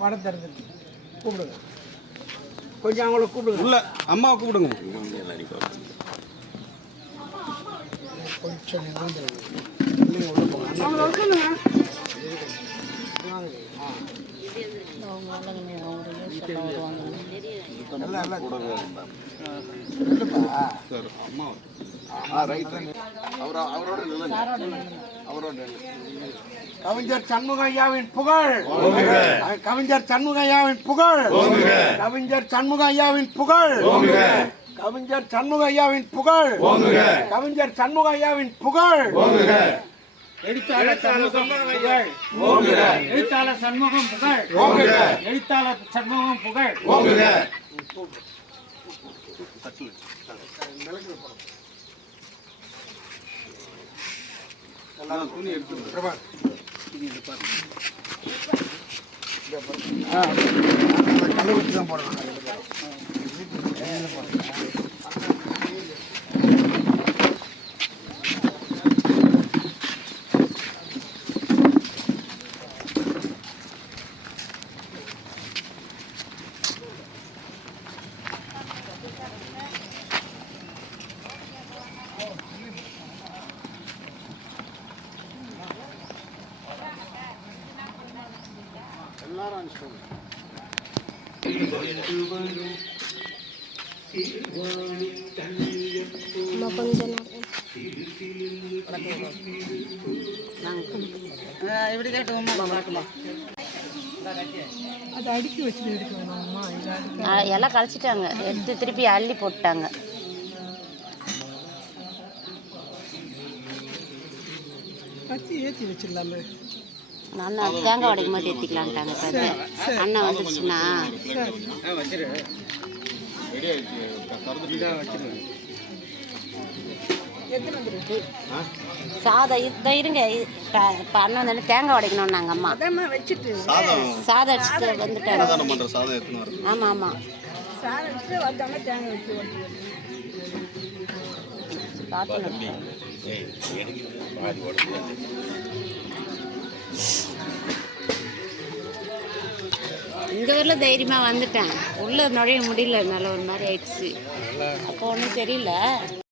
படம் தருது கூப்பிடுங்க, கொஞ்சம் அவங்கள கூப்பிடுங்க. இல்லை அம்மாவை கூப்பிடுங்க. கொஞ்சம் பிள்ளைங்க உள்ள போங்க. அவங்கள சொல்லுங்க. கவிஞர் சண்முகையாவின் புகழ், கவிஞர் சண்முகையாவின் புகழ், கவிஞர் சண்முகையாவின் புகழ், கவிஞர் சண்முகையாவின் புகழ், கவிஞர் சண்முகையாவின் புகழ். எழுத்தாளர் சண்முகம் புகழ், எழுத்தாளர் சண்முகம் புகழ், எழுத்தாளர் சண்முகம் புகழ். துணி எடுத்து கழுவிட்டு தான் போடலாம். எல்லாரும் இப்படி கேட்டுவோமா பார்க்கலாம். அதை அடுக்கி வச்சுட்டு எடுக்க வேணாமா? எல்லாம் கழிச்சிட்டாங்க, எடுத்து திருப்பி அள்ளி போட்டாங்க. கத்தி ஏற்றி வச்சிடலாமே. நான் தேங்காய் உடைக்கும் போது ஏற்றிக்கலான்ட்டாங்க சார். அண்ணன் வந்துருச்சுன்னா சாதம் இதை இருங்க. இப்போ அண்ணன் வந்து தேங்காய் உடைக்கணும்னாங்க அம்மா. சாதம் அடிச்சுட்டு வந்துட்டாங்க. ஆமாம் ஆமாம் இந்த ஊரில் தைரியமாக வந்துட்டேன். உள்ளே நுழைய முடியல, நல்ல ஒரு மாதிரி ஆயிடுச்சு. அப்போ ஒன்றும் தெரியல.